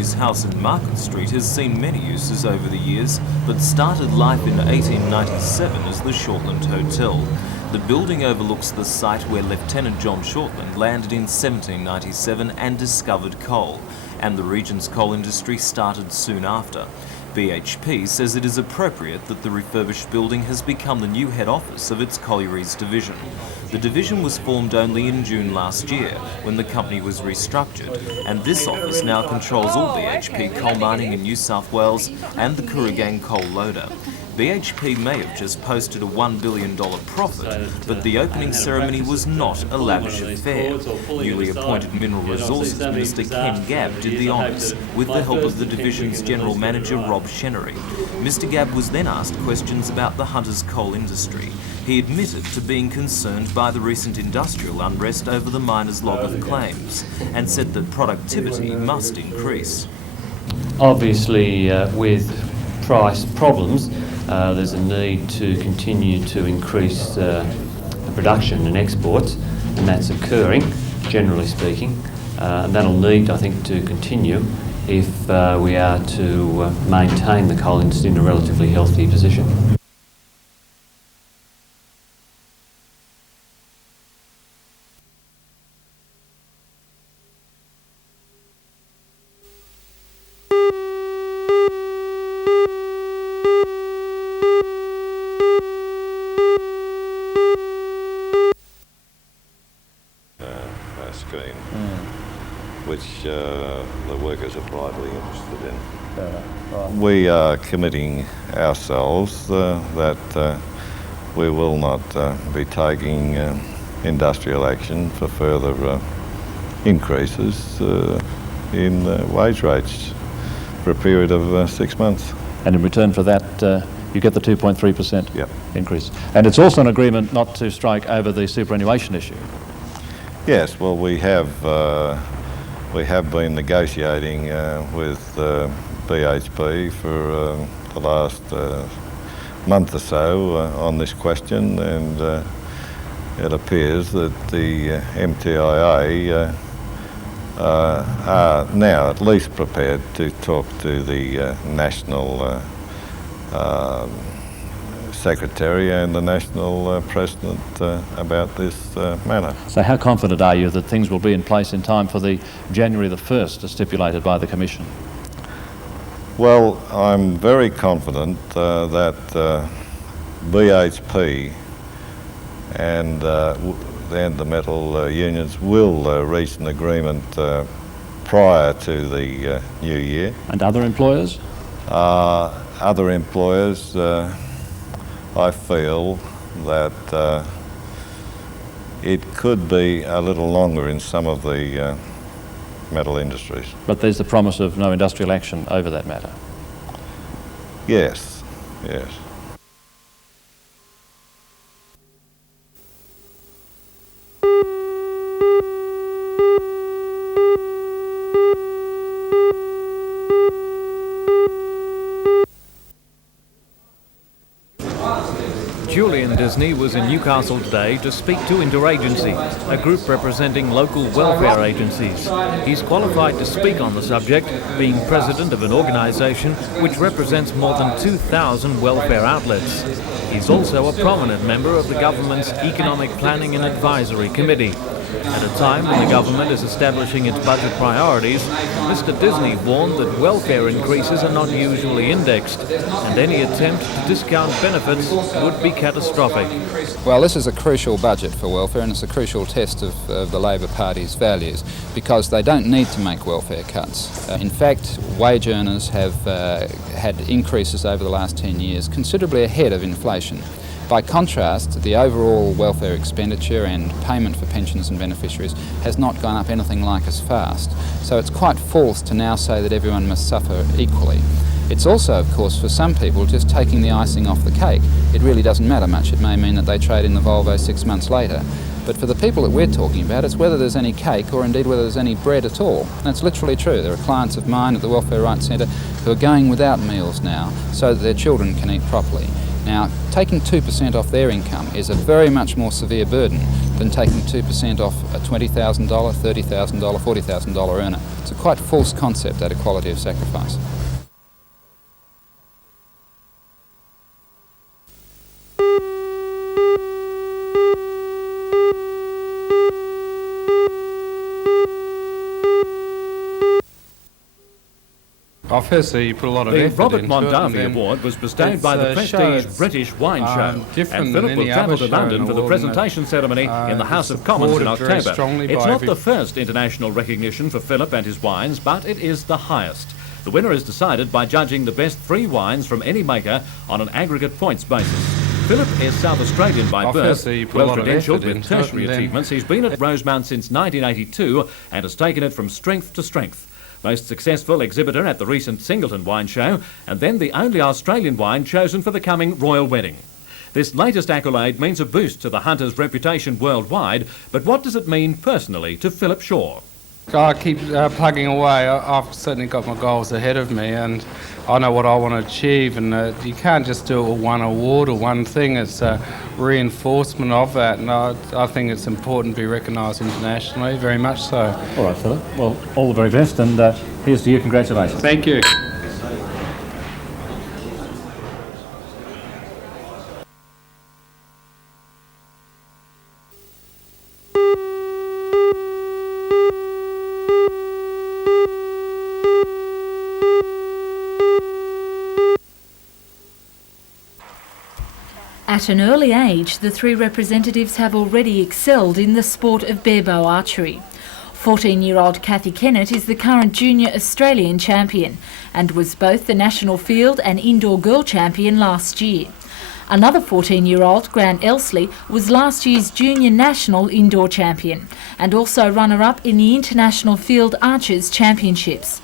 Collieries house in Market Street has seen many uses over the years, but started life in 1897 as the Shortland Hotel. The building overlooks the site where Lieutenant John Shortland landed in 1797 and discovered coal, and the region's coal industry started soon after. BHP says it is appropriate that the refurbished building has become the new head office of its Collieries division. The division was formed only in June last year, when the company was restructured, and this office now controls all BHP coal mining in New South Wales and the Kooragang coal loader. BHP may have just posted a $1 billion profit, but the opening ceremony was not a lavish affair. Newly appointed Mineral Resources Minister Ken Gabb did the honours, with the help of the division's General Manager Rob Chenery. Mr Gabb was then asked questions about the Hunter's coal industry. He admitted to being concerned by the recent industrial unrest over the miners' log of claims, and said that productivity must increase. Obviously, with price problems, there's a need to continue to increase the production and exports, and that's occurring, generally speaking. And that'll need, I think, to continue if we are to maintain the coal industry in a relatively healthy position. Scheme, which the workers are privately interested in. Right. We are committing ourselves that we will not be taking industrial action for further increases in wage rates for a period of 6 months. And in return for that, you get the 2.3% Yep. increase. And it's also an agreement not to strike over the superannuation issue. Yes, well, we have been negotiating with BHP for the last month or so on this question, and it appears that the MTIA are now at least prepared to talk to the National Secretary and the National President about this matter. So how confident are you that things will be in place in time for the January the 1st as stipulated by the Commission? Well, I'm very confident that BHP and the metal unions will reach an agreement prior to the new year. And other employers? Other employers, I feel that it could be a little longer in some of the metal industries. But there's the promise of no industrial action over that matter. Yes, yes. Julian Disney was in Newcastle today to speak to Interagency, a group representing local welfare agencies. He's qualified to speak on the subject, being president of an organisation which represents more than 2,000 welfare outlets. He's also a prominent member of the government's Economic Planning and Advisory Committee. At a time when the government is establishing its budget priorities, Mr Disney warned that welfare increases are not usually indexed, and any attempt to discount benefits would be catastrophic. Well, this is a crucial budget for welfare, and it's a crucial test of the Labor Party's values, because they don't need to make welfare cuts. In fact, wage earners have had increases over the last 10 years considerably ahead of inflation. By contrast, the overall welfare expenditure and payment for pensions and beneficiaries has not gone up anything like as fast. So it's quite false to now say that everyone must suffer equally. It's also, of course, for some people just taking the icing off the cake. It really doesn't matter much. It may mean that they trade in the Volvo 6 months later. But for the people that we're talking about, it's whether there's any cake or indeed whether there's any bread at all. That's literally true. There are clients of mine at the Welfare Rights Centre who are going without meals now so that their children can eat properly. Now, taking 2% off their income is a very much more severe burden than taking 2% off a $20,000, $30,000, $40,000 earner. It's a quite false concept, that equality of sacrifice. Firstly, you put a lot of The effort Robert into it, Mondavi and Award was bestowed by the shows, prestige British Wine Show, and different Philip than will any travel other to show London in for the the world, presentation ceremony in the House of it's Commons in supported very October. strongly It's by not the first international recognition for Philip and his wines, but it is the highest. The winner is decided by judging the best 3 wines from any maker on an aggregate points basis. Philip is South Australian by birth, well-credentialed with tertiary achievements. He's been at Rosemount since 1982 and has taken it from strength to strength. Most successful exhibitor at the recent Singleton Wine Show, and then the only Australian wine chosen for the coming royal wedding. This latest accolade means a boost to the hunter's reputation worldwide, but what does it mean personally to Philip Shaw? I keep plugging away. I've certainly got my goals ahead of me, and I know what I want to achieve, and you can't just do it with one award or one thing. It's a reinforcement of that, and I think it's important to be recognised internationally, very much so. All right, Philip. Well, all the very best, and here's to you. Congratulations. Thank you. At an early age, the 3 representatives have already excelled in the sport of barebow archery. 14-year-old Kathy Kennett is the current junior Australian champion and was both the national field and indoor girl champion last year. Another 14-year-old, Grant Elsley, was last year's junior national indoor champion and also runner-up in the International Field Archers Championships.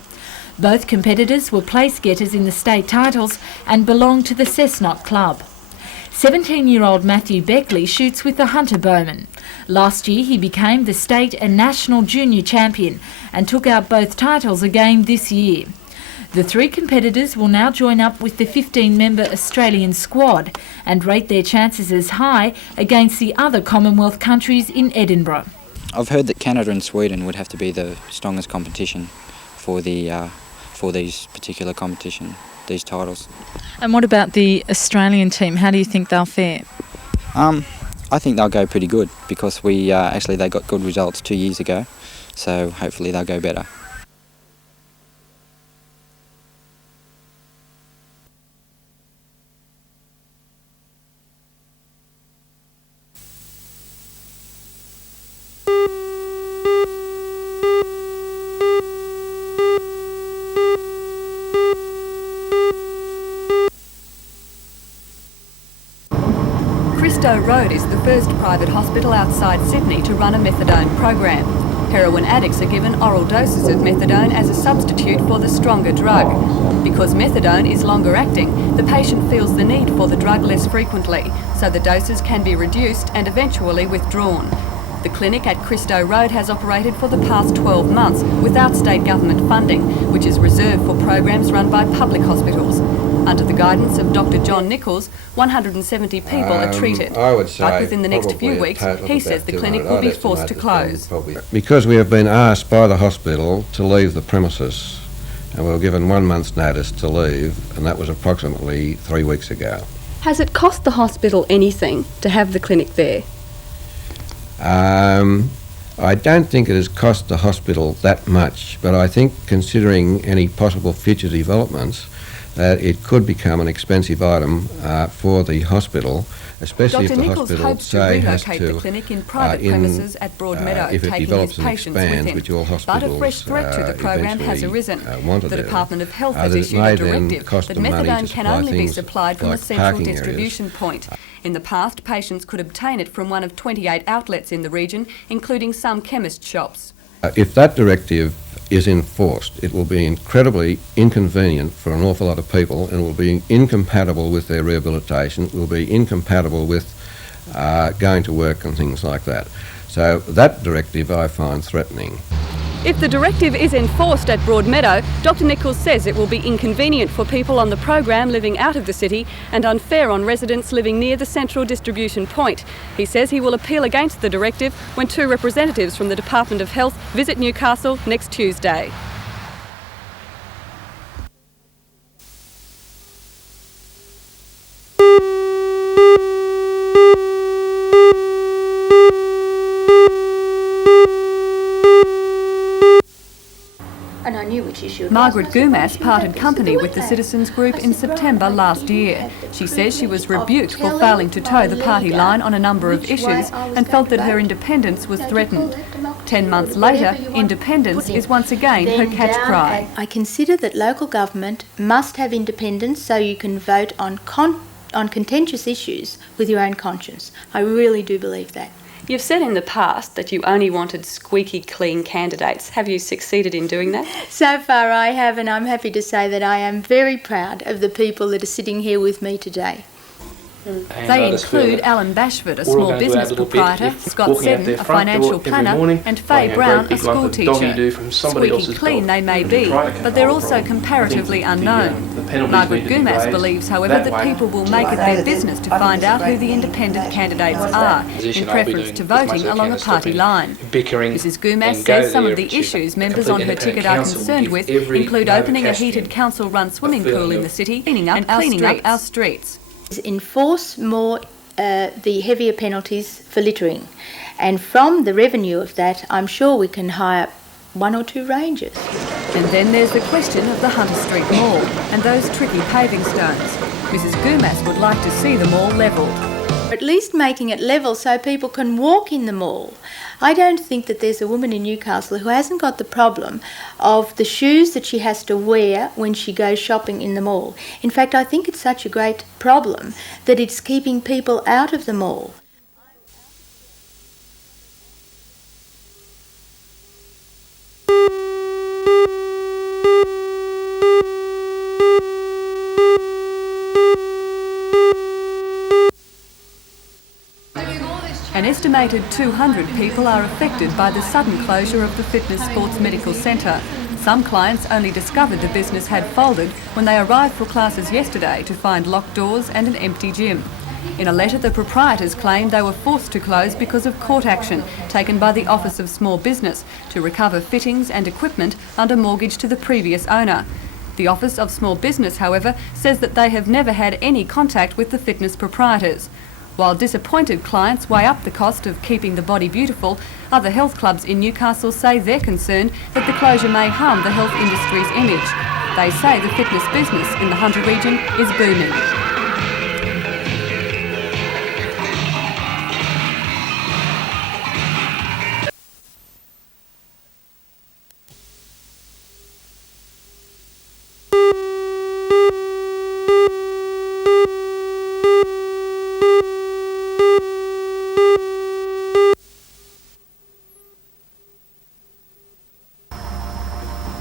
Both competitors were place-getters in the state titles and belong to the Cessnock Club. 17-year-old Matthew Beckley shoots with the Hunter Bowman. Last year he became the state and national junior champion and took out both titles again this year. The 3 competitors will now join up with the 15-member Australian squad and rate their chances as high against the other Commonwealth countries in Edinburgh. I've heard that Canada and Sweden would have to be the strongest competition for these particular these titles. And what about the Australian team? How do you think they'll fare? I think they'll go pretty good because they got good results 2 years ago, so hopefully they'll go better. Cristo Road is the first private hospital outside Sydney to run a methadone program. Heroin addicts are given oral doses of methadone as a substitute for the stronger drug. Because methadone is longer acting, the patient feels the need for the drug less frequently, so the doses can be reduced and eventually withdrawn. The clinic at Cristo Road has operated for the past 12 months without state government funding, which is reserved for programs run by public hospitals. Under the guidance of Dr. John Nichols, 170 people are treated. But within the next few weeks, he says the clinic will be forced to close. Because we have been asked by the hospital to leave the premises, and we were given 1 month's notice to leave, and that was approximately 3 weeks ago. Has it cost the hospital anything to have the clinic there? I don't think it has cost the hospital that much, but I think considering any possible future developments, that it could become an expensive item for the hospital, especially Dr. if the Nichols hospital hopes say to has relocate to the clinic in private premises at Broadmeadow, if it taking develops his and patients with expands, him. which all hospitals But a fresh threat to the program has arisen. The Department of Health has that it issued may a then directive cost that them money methadone to can supply only be things supplied from a like central parking distribution point. In the past, patients could obtain it from one of 28 outlets in the region, including some chemist shops. If that directive is enforced, it will be incredibly inconvenient for an awful lot of people, and will be incompatible with their rehabilitation, will be incompatible with going to work and things like that. So that directive I find threatening. If the directive is enforced at Broadmeadow, Dr Nichols says it will be inconvenient for people on the program living out of the city and unfair on residents living near the central distribution point. He says he will appeal against the directive when 2 representatives from the Department of Health visit Newcastle next Tuesday. Margaret Gumas parted company with the Citizens Group in September last year. She says she was rebuked for failing to toe the party line on a number of issues and felt that her independence was threatened. 10 months later, independence is once again her catch cry. I consider that local government must have independence so you can vote on contentious issues with your own conscience. I really do believe that. You've said in the past that you only wanted squeaky clean candidates. Have you succeeded in doing that? So far I have, and I'm happy to say that I am very proud of the people that are sitting here with me today. They include Alan Bashford, a small business proprietor, Scott Seddon, a financial planner, and Faye Brown, a school teacher. Squeaky clean they may be, but they're also comparatively unknown. Margaret Gumas believes, however, that people will make it their business to find out who the independent candidates are, in preference to voting along a party line. Mrs Gumas says some of the issues members on her ticket are concerned with include opening a heated council-run swimming pool in the city, cleaning up our streets. Enforce more the heavier penalties for littering, and from the revenue of that I'm sure we can hire 1 or 2 rangers. And then there's the question of the Hunter Street Mall and those tricky paving stones. Mrs Gumas would like to see them all levelled. At least making it level so people can walk in the mall. I don't think that there's a woman in Newcastle who hasn't got the problem of the shoes that she has to wear when she goes shopping in the mall. In fact, I think it's such a great problem that it's keeping people out of the mall. An estimated 200 people are affected by the sudden closure of the Fitness Sports Medical Centre. Some clients only discovered the business had folded when they arrived for classes yesterday to find locked doors and an empty gym. In a letter, the proprietors claimed they were forced to close because of court action taken by the Office of Small Business to recover fittings and equipment under mortgage to the previous owner. The Office of Small Business, however, says that they have never had any contact with the fitness proprietors. While disappointed clients weigh up the cost of keeping the body beautiful, other health clubs in Newcastle say they're concerned that the closure may harm the health industry's image. They say the fitness business in the Hunter region is booming.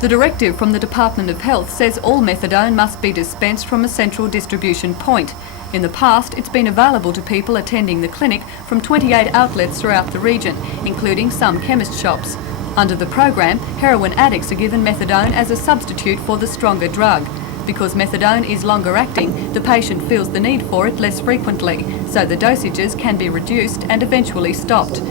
The directive from the Department of Health says all methadone must be dispensed from a central distribution point. In the past, it's been available to people attending the clinic from 28 outlets throughout the region, including some chemist shops. Under the program, heroin addicts are given methadone as a substitute for the stronger drug. Because methadone is longer acting, the patient feels the need for it less frequently, so the dosages can be reduced and eventually stopped.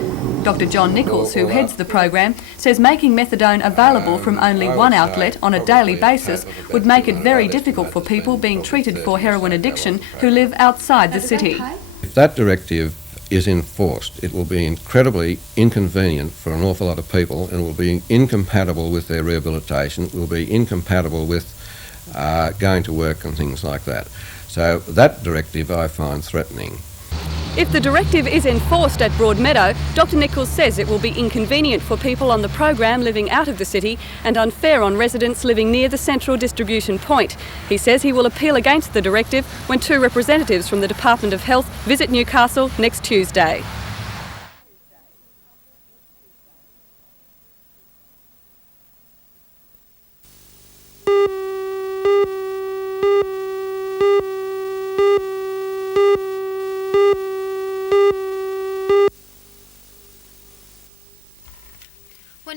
Dr John Nichols, who heads the program, says making methadone available from only one outlet on a daily basis would make it very difficult for people being treated for heroin addiction who live outside the city. If that directive is enforced, it will be incredibly inconvenient for an awful lot of people, and will be incompatible with their rehabilitation, will be incompatible with going to work and things like that. So that directive I find threatening. If the directive is enforced at Broadmeadow, Dr Nichols says it will be inconvenient for people on the program living out of the city and unfair on residents living near the central distribution point. He says he will appeal against the directive when 2 representatives from the Department of Health visit Newcastle next Tuesday.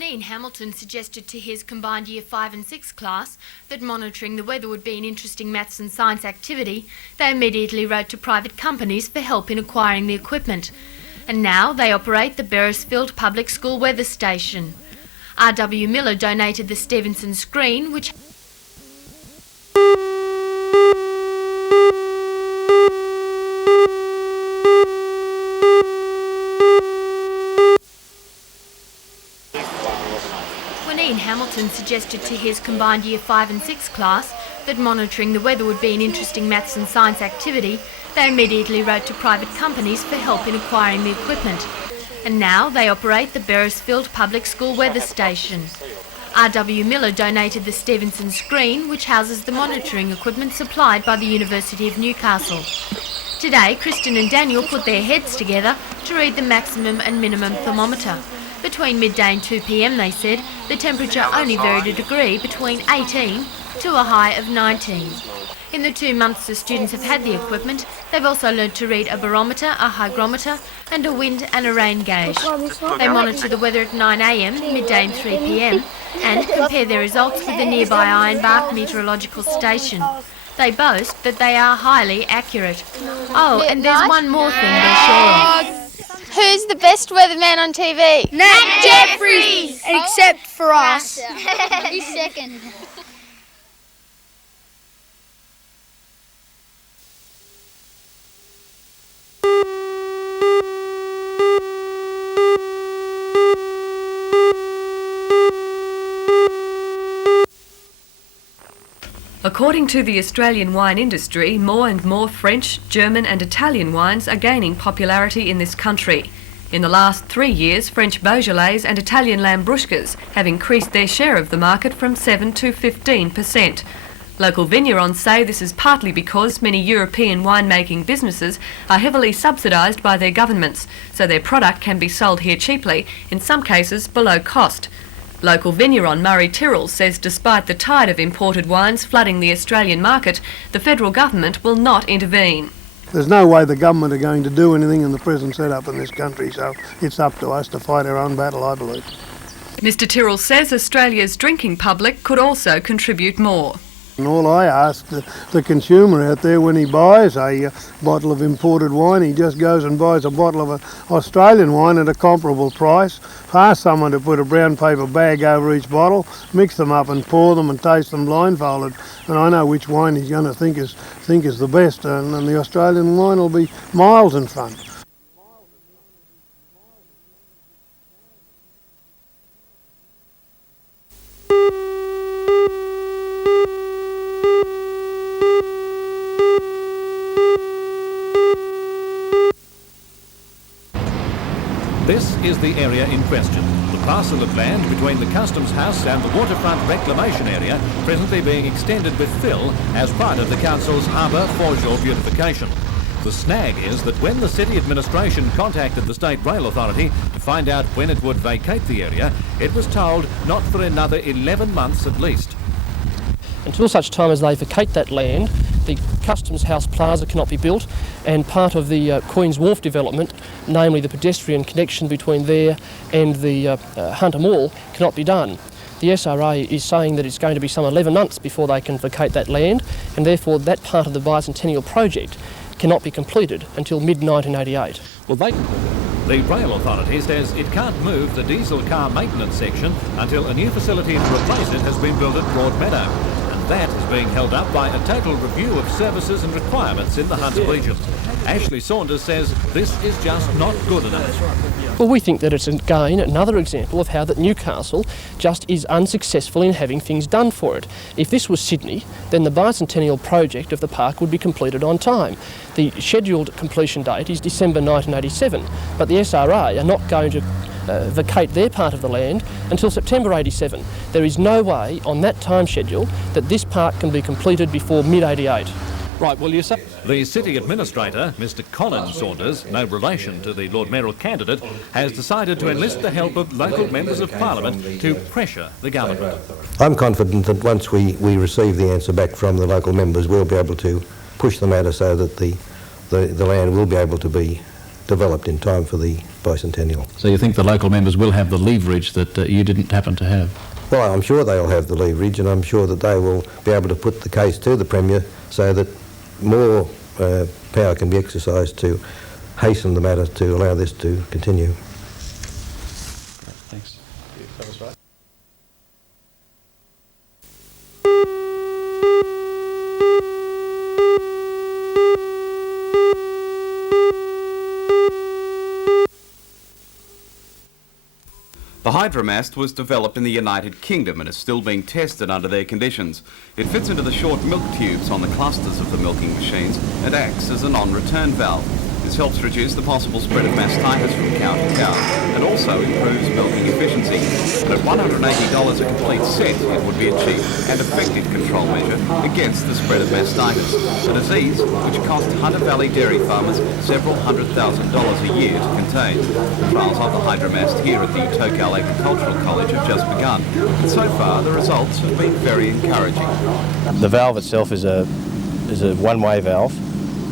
Ian Hamilton suggested to his combined Year 5 and 6 class that monitoring the weather would be an interesting maths and science activity, they immediately wrote to private companies for help in acquiring the equipment. And now they operate the Beresfield Public School weather station. R.W. Miller donated the Stevenson screen, which Ian Hamilton suggested to his combined Year 5 and 6 class that monitoring the weather would be an interesting maths and science activity, they immediately wrote to private companies for help in acquiring the equipment. And now they operate the Beresfield Public School weather station. R.W. Miller donated the Stevenson screen, which houses the monitoring equipment supplied by the University of Newcastle. Today, Kristen and Daniel put their heads together to read the maximum and minimum thermometer. Between midday and 2 p.m, they said, the temperature only varied a degree between 18 to a high of 19. In the 2 months the students have had the equipment, they've also learned to read a barometer, a hygrometer and a wind and a rain gauge. They monitor the weather at 9 a.m, midday and 3 p.m, and compare their results with the nearby Ironbark meteorological station. They boast that they are highly accurate. Oh, and there's one more thing they're sure of. Who's the best weatherman on TV? Nat Jeffries! Except for us. He's second. According to the Australian wine industry, more and more French, German and Italian wines are gaining popularity in this country. In the last 3 years, French Beaujolais and Italian Lambruscas have increased their share of the market from 7 to 15%. Local vignerons say this is partly because many European winemaking businesses are heavily subsidised by their governments, so their product can be sold here cheaply, in some cases below cost. Local vigneron Murray Tyrrell says despite the tide of imported wines flooding the Australian market, the federal government will not intervene. There's no way the government are going to do anything in the present setup in this country, so it's up to us to fight our own battle, I believe. Mr Tyrrell says Australia's drinking public could also contribute more. And all I ask the consumer out there when he buys a bottle of imported wine, he just goes and buys a bottle of Australian wine at a comparable price, ask someone to put a brown paper bag over each bottle, mix them up and pour them and taste them blindfolded, and I know which wine he's going to think is the best, and the Australian wine will be miles in front. This is the area in question, the parcel of land between the Customs House and the waterfront reclamation area presently being extended with fill as part of the Council's Harbour Foreshore beautification. The snag is that when the City Administration contacted the State Rail Authority to find out when it would vacate the area, it was told not for another 11 months at least. Until such time as they vacate that land, the Customs House Plaza cannot be built, and part of the Queen's Wharf development, namely the pedestrian connection between there and the Hunter Mall, cannot be done. The SRA is saying that it's going to be some 11 months before they can vacate that land, and therefore that part of the Bicentennial project cannot be completed until mid-1988. Well, the Rail Authority says it can't move the diesel car maintenance section until a new facility to replace it has been built at Broadmeadow. That is being held up by a total review of services and requirements in the Hunter region. Ashley Saunders says this is just not good enough. Well, we think that it's again another example of how that Newcastle just is unsuccessful in having things done for it. If this was Sydney, then the Bicentennial project of the park would be completed on time. The scheduled completion date is December 1987, but the SRA are not going to vacate their part of the land until September 87. There is no way on that time schedule that this park can be completed before mid-88. Right, well, you say the City Administrator, Mr Colin Saunders, no relation to the Lord Mayoral candidate, has decided to enlist the help of local members of Parliament to pressure the government. I'm confident that once we receive the answer back from the local members, we'll be able to push the matter so that the land will be able to be developed in time for the Bicentennial. So you think the local members will have the leverage that you didn't happen to have? Well, I'm sure they'll have the leverage, and I'm sure that they will be able to put the case to the Premier so that more power can be exercised to hasten the matter to allow this to continue. Thanks. That was right. The Hydromast was developed in the United Kingdom and is still being tested under their conditions. It fits into the short milk tubes on the clusters of the milking machines and acts as a non-return valve. This helps reduce the possible spread of mastitis from cow to cow and also improves milking efficiency. And at $180 a complete set, it would be a cheap and effective control measure against the spread of mastitis, a disease which cost Hunter Valley dairy farmers several $100,000 a year to contain. The trials of the Hydromast here at the Tocal Agricultural College have just begun, and so far the results have been very encouraging. The valve itself is a one-way valve.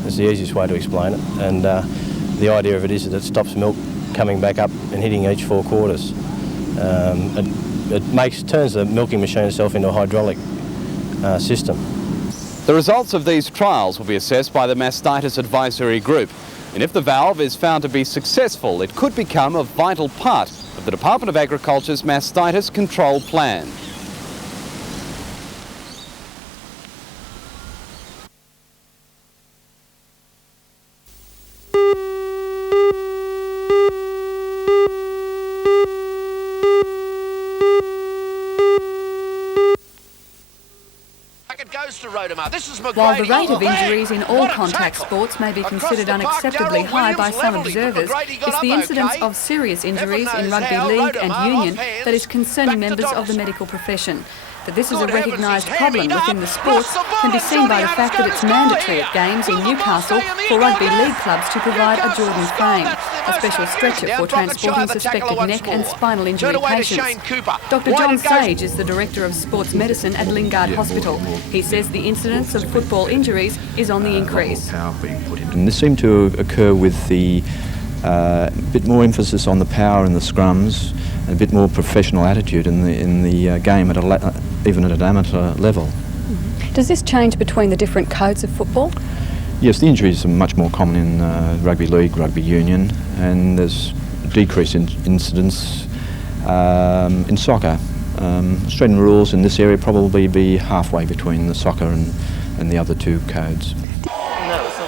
It's the easiest way to explain it, and the idea of it is that it stops milk coming back up and hitting each 4 quarters. It turns the milking machine itself into a hydraulic system. The results of these trials will be assessed by the Mastitis Advisory Group, and if the valve is found to be successful, it could become a vital part of the Department of Agriculture's mastitis control plan. While the rate of injuries in all contact sports may be considered unacceptably high by some observers, it's the incidence of serious injuries in rugby league and union that is concerning members of the medical profession. That this is a recognised problem within the sports can be seen by the fact that it's mandatory at games in Newcastle for rugby league clubs to provide a Jordan frame, a special stretcher for transporting suspected neck and spinal injury patients. Dr John Sage is the Director of Sports Medicine at Lingard Hospital. He says the incidence of football injuries is on the increase. And this seemed to occur with the bit more emphasis on the power in the scrums, and a bit more professional attitude in the game at even at an amateur level. Does this change between the different codes of football? Yes, the injuries are much more common in rugby league, rugby union, and there's decreased incidence in soccer. Australian rules in this area probably be halfway between the soccer and the other 2 codes.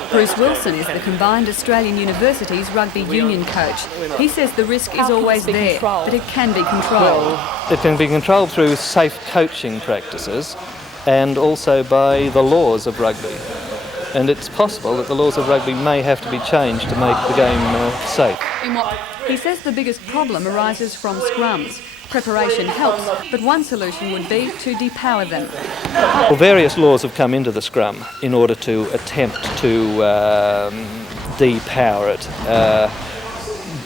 Bruce Wilson is the combined Australian University's rugby union coach. He says the risk is always there, but it can be controlled. It can be controlled through safe coaching practices and also by the laws of rugby. And it's possible that the laws of rugby may have to be changed to make the game safe. He says the biggest problem arises from scrums. Preparation helps, but one solution would be to depower them. Well, various laws have come into the scrum in order to attempt to depower it,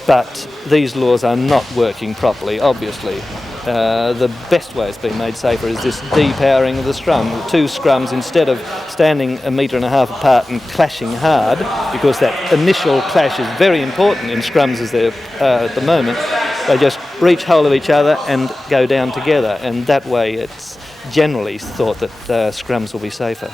but these laws are not working properly, obviously. The best way it's been made safer is this depowering of the scrum. The 2 scrums, instead of standing 1.5 metres apart and clashing hard, because that initial clash is very important in scrums as they're at the moment, they just reach hold of each other and go down together, and that way it's generally thought that scrums will be safer.